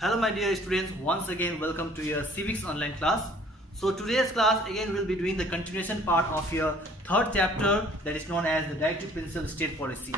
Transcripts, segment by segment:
Hello my dear students, once again welcome to your Civics online class. So today's class again will be doing the continuation part of your third chapter that is known as the Directive Principle State Policy.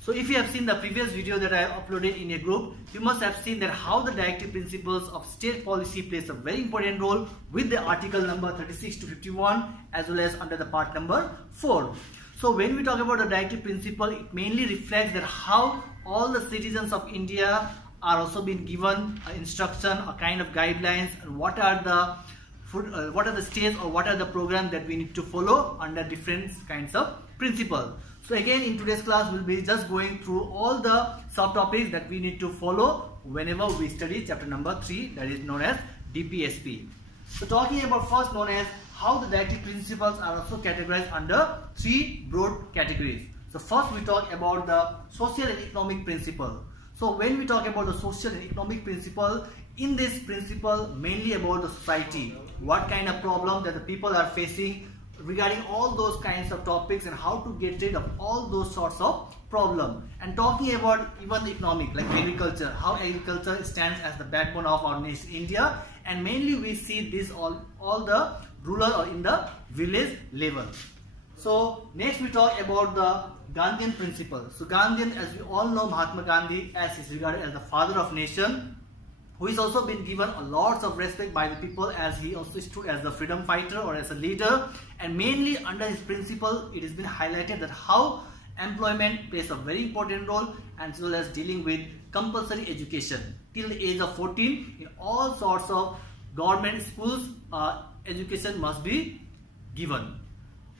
So if you have seen the previous video that I have uploaded in a group, you must have seen that how the directive principles of state policy plays a very important role with the article number 36 to 51 as well as under the part number 4. So when we talk about the directive principle, it mainly reflects that how all the citizens of India are also being given instruction, a kind of guidelines, and what are the states or what are the programs that we need to follow under different kinds of principles. So again in today's class we'll be just going through all the subtopics that we need to follow whenever we study chapter number 3, that is known as DPSP. So talking about first known as how the directive principles are also categorized under 3 broad categories. So first we talk about the social and economic principle. So when we talk about the social and economic principle, in this principle mainly about the society, what kind of problem that the people are facing regarding all those kinds of topics and how to get rid of all those sorts of problem. And talking about even the economic, like agriculture, how agriculture stands as the backbone of our nation India, and mainly we see this all the rural or in the village level. So next we talk about the Gandhian principle. So Gandhian, as we all know, Mahatma Gandhi, as is regarded as the father of nation, who is also been given a lots of respect by the people as he also stood as the freedom fighter or as a leader, and mainly under his principle it has been highlighted that how employment plays a very important role as well as dealing with compulsory education till the age of 14 in all sorts of government schools. Education must be given.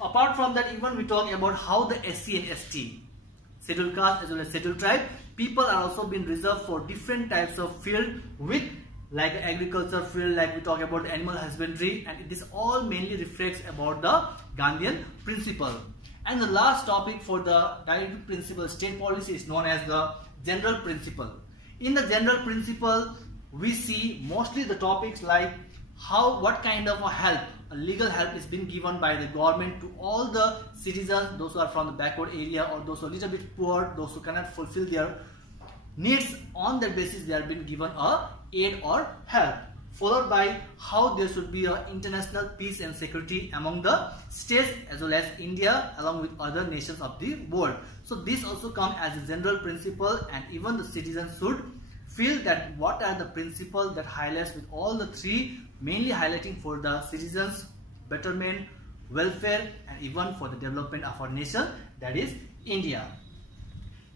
Apart from that, even we talk about how the SC and ST, scheduled caste as well as scheduled tribe, people are also being reserved for different types of field with like agriculture field, like we talk about animal husbandry, and this all mainly reflects about the Gandhian principle. And the last topic for the directive principle state policy is known as the general principle. In the general principle, we see mostly the topics like what kind of a legal help is being given by the government to all the citizens, those who are from the backward area or those who are a little bit poor, those who cannot fulfill their needs. On that basis they are being given a aid or help, followed by how there should be a international peace and security among the states as well as India along with other nations of the world. So this also comes as a general principle, and even the citizens should feel that what are the principles that highlights with all the 3, mainly highlighting for the citizens betterment, welfare, and even for the development of our nation, that is India.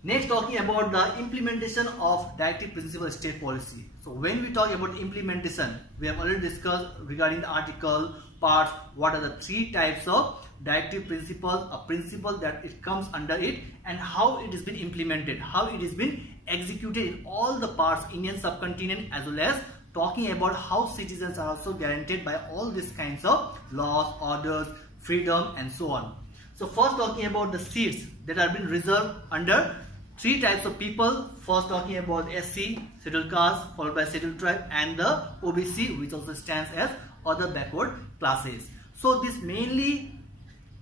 Next, talking about the implementation of directive principle state policy. So when we talk about implementation, we have already discussed regarding the article, parts, what are the 3 types of directive principles, a principle that it comes under it, and how it has been implemented, how it has been executed in all the parts, Indian subcontinent, as well as talking about how citizens are also guaranteed by all these kinds of laws, orders, freedom, and so on. So first talking about the seats that are being reserved under 3 types of people. First talking about SC, scheduled caste, followed by scheduled tribe, and the OBC, which also stands as other backward classes. So this mainly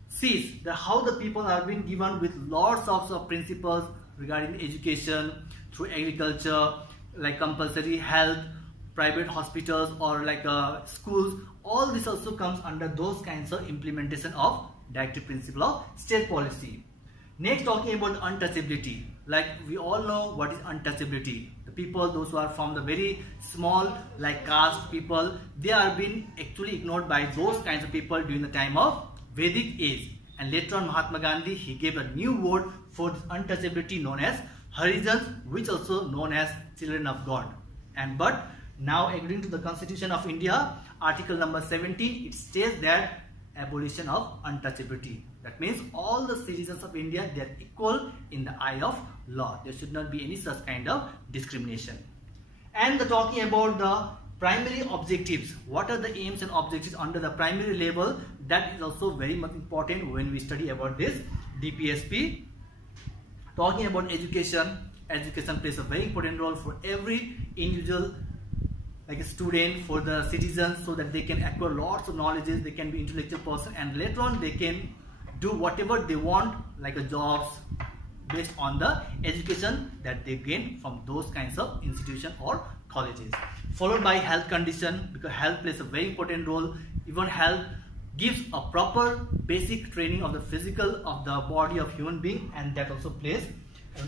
sees that how the people are being given with lots of principles regarding education, through agriculture, like compulsory health, private hospitals, or like schools. All this also comes under those kinds of implementation of directive principle of state policy. Next, talking about untouchability. Like we all know what is untouchability. The people, those who are from the very small like caste people, they are being actually ignored by those kinds of people during the time of Vedic age. And later on Mahatma Gandhi, he gave a new word for this untouchability known as Harijans, which also known as children of God. But now according to the Constitution of India, article number 17, it states that abolition of untouchability. That means all the citizens of India, they are equal in the eye of law. There should not be any such kind of discrimination. And talking about the primary objectives, what are the aims and objectives under the primary level, that is also very much important when we study about this DPSP. Talking about education, education plays a very important role for every individual, like a student, for the citizens, so that they can acquire lots of knowledges, they can be intellectual person, and later on they can do whatever they want, like a jobs, based on the education that they gain from those kinds of institutions or colleges. Followed by health condition, because health plays a very important role. Even health gives a proper basic training of the physical of the body of human being, and that also plays.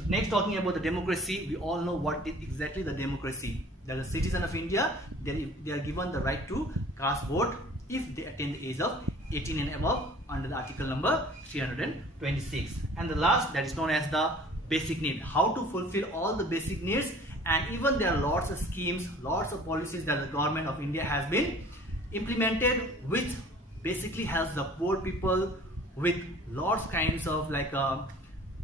Next, talking about the democracy, we all know what is exactly the democracy. That a citizen of India, they are given the right to cast vote if they attain the age of 18 and above under the article number 326. And the last, that is known as the basic need. How to fulfill all the basic needs, and even there are lots of schemes, lots of policies that the government of India has been implemented, which basically helps the poor people with lots kinds of like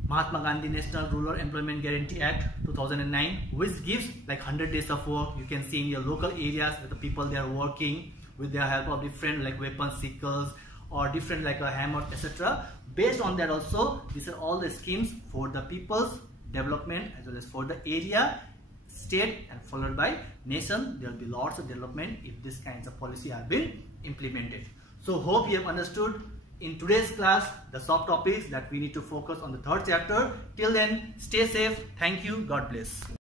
Mahatma Gandhi National Rural Employment Guarantee Act 2009, which gives like 100 days of work. You can see in your local areas where the people they are working with the help of different like weapon sickles or different like a hammer, etc. Based on that also, these are all the schemes for the people's development as well as for the area, state, and followed by nation. There will be lots of development if these kinds of policy have been implemented. So hope you have understood in today's class the sub topics that we need to focus on the third chapter. Till then, stay safe. Thank you. God bless.